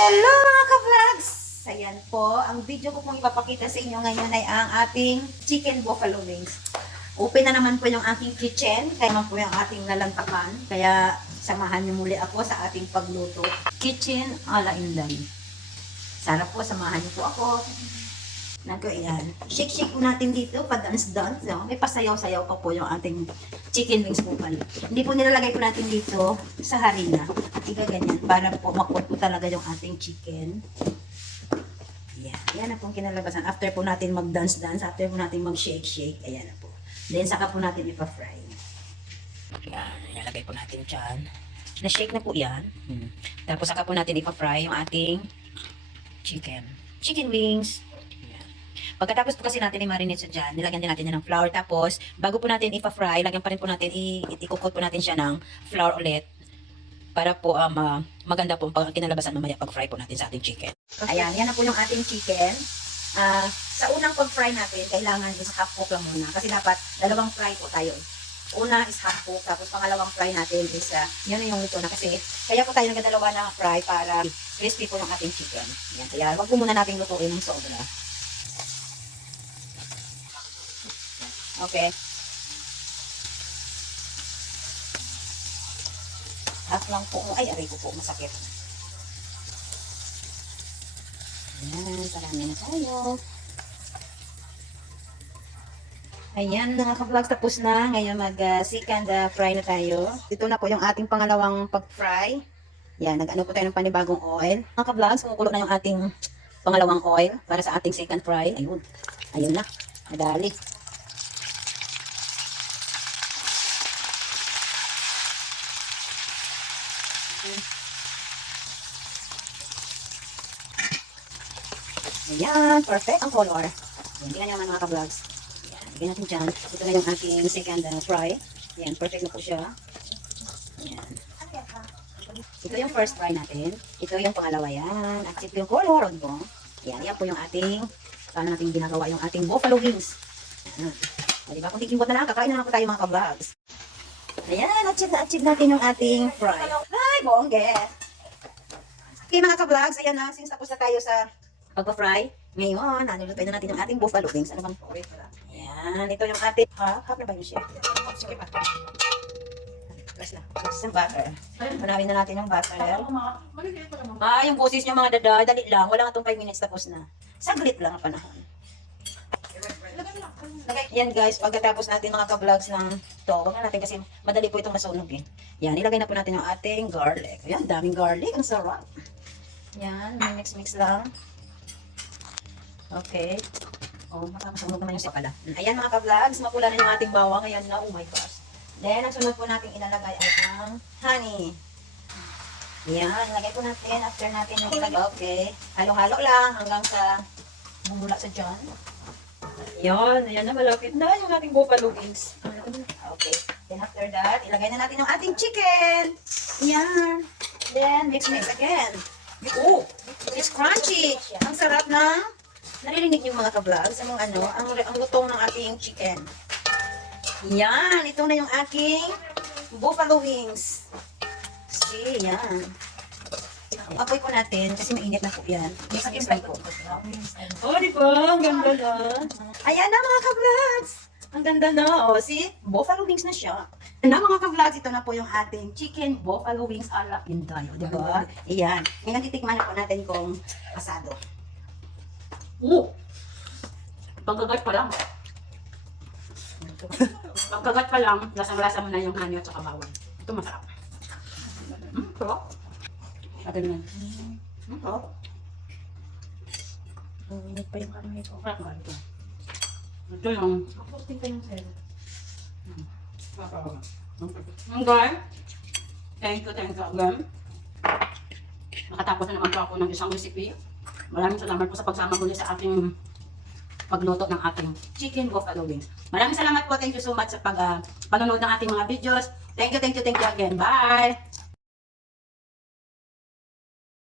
Hello mga ka-vlogs! Ayan po, ang video ko pong ipapakita sa inyo ngayon ay ang ating chicken buffalo wings. Open na naman po yung aking kitchen, kaya naman po yung ating nalantakan. Kaya samahan niyo muli ako sa ating pagluto. Kitchen ala Inday. Sana po, samahan niyo po ako. Ayan. Shake-shake po natin dito, pa-dance-dance. No? May pasayaw-sayaw pa po yung ating chicken wings po pala. Hindi po nilalagay po natin dito sa harina. Ganyan, para po makuha po talaga yung ating chicken. Ayan. Ayan na pong kinalabasan. After po natin mag-dance-dance, after po natin mag-shake-shake, ayan na po. Then, saka po natin ipa-fry. Ayan, ilalagay po natin dyan. Na-shake na po yan. Tapos, saka po natin ipa-fry yung ating chicken wings. Pagkatapos po kasi natin i-marinate siya dyan, nilagyan din natin yan ng flour. Tapos, bago po natin ipa-fry, lagyan pa rin po natin, i-cook po natin siya ng flour ulit. Para po maganda po ang kinalabasan mamaya pag-fry po natin sa ating chicken. Ayan, yan na po yung ating chicken. Sa unang pag-fry natin, kailangan is half cook lang muna. Kasi dapat dalawang fry po tayo. Una is half cook, tapos pangalawang fry natin is, yun yung luto na. Kasi, kaya po tayo nagdadalawa na fry para crispy po yung ating chicken. Ayan, kaya wag po muna natin lutuin ng sobra. Okay. Half lang po. Ay, aray ko po. Masakit. Ayan. Parami na tayo. Ayan, mga ka-vlogs. Tapos na. Ngayon mag-second fry na tayo. Ito na po yung ating pangalawang pag-fry. Yan. Nag-ano po tayo ng panibagong oil. Mga ka-vlogs, kumukulo na yung ating pangalawang oil para sa ating second fry. Ayun. Ayun na. Madali. Ayan, perfect ang color. Ayan, tingnan nyo naman mga ka-vlogs. Ayan, lagyan natin dyan. Ito na yung ating second fry. Ayan, perfect na po siya. Ayan. Ito yung first fry natin. Ito yung pangalawa yan. At ito yung color. Ayan, yan po yung ating, paano natin ginagawa yung ating buffalo wings. Ayan. O, diba? Kung tikimbot na lang, kakain na lang po tayo mga ka-vlogs. Ayan, achieve natin yung ating fry. Ay, bongge! Okay mga ka-vlogs, ayan na, since tapos na tayo sa pagpa-fry. Ngayon, nalulutuin na natin yung ating buffalo wings. Ano bang? Ayan, ito yung ating, half na ba yung share? Sige pa. Plus na. Plus yung butter. Manawin na natin yung butter. Yung boses nyo mga dada, dali lang. Wala nga itong 5 minutes tapos na. Saglit lang ang panahon. Yan guys, pagkatapos natin mga ka-vlogs ng to, wag na natin kasi madali po itong masunog eh. Yan, ilagay na po natin yung ating garlic. Ayan, daming garlic. Ang sarap. Yan, mix-mix lang. Okay. Oh, masunog naman yung sapala. Ayan mga ka-vlogs, mapula na yung ating bawang. Ayan na, oh my gosh. Then, ang sunod po natin ilalagay ay ang honey. Ayan, ilagay po natin after natin yung ilagay. Okay. Halo-halo lang hanggang sa bumula sa dyan. Ayan, ayan na, malapit na yung ating buffalo wings. Okay. Then after that, ilagay na natin yung ating chicken. Ayan. Then, mix-mix again. Oh, it's crunchy. Ang sarap na. Naririnig yung mga ka-vlogs, ang lutong ng ating chicken. Yan, ito na yung aking buffalo wings. See, yan. Apoy po natin kasi mainit na po yan. Isa-isay ko. Oh, di ba? Ang ganda na. Ayan na mga ka-vlogs. Ang ganda na. Oh, see? Buffalo wings na siya. Na mga ka-vlogs, ito na po yung ating chicken buffalo wings ala Inday. Di ba? Ayan. Ngayon titikman na po natin kung asado. Pagkagat pa lang. Pagkagat pa lang, lasang-lasa mo na yung honey at saka bawang. Ito masarap. Sarap. Agad na. Sarap. Hindi pa yung karne ko. Sarap ba ito? Ito yung... Kaputin pa yung sero. Okay. Thank you again. Nakatapos na naman po ako ng isang recipe. Maraming salamat po sa pagsama muli sa ating pagluto ng ating chicken buffalo wings. Maraming salamat po. Thank you so much sa panonood ng ating mga videos. Thank you again. Bye!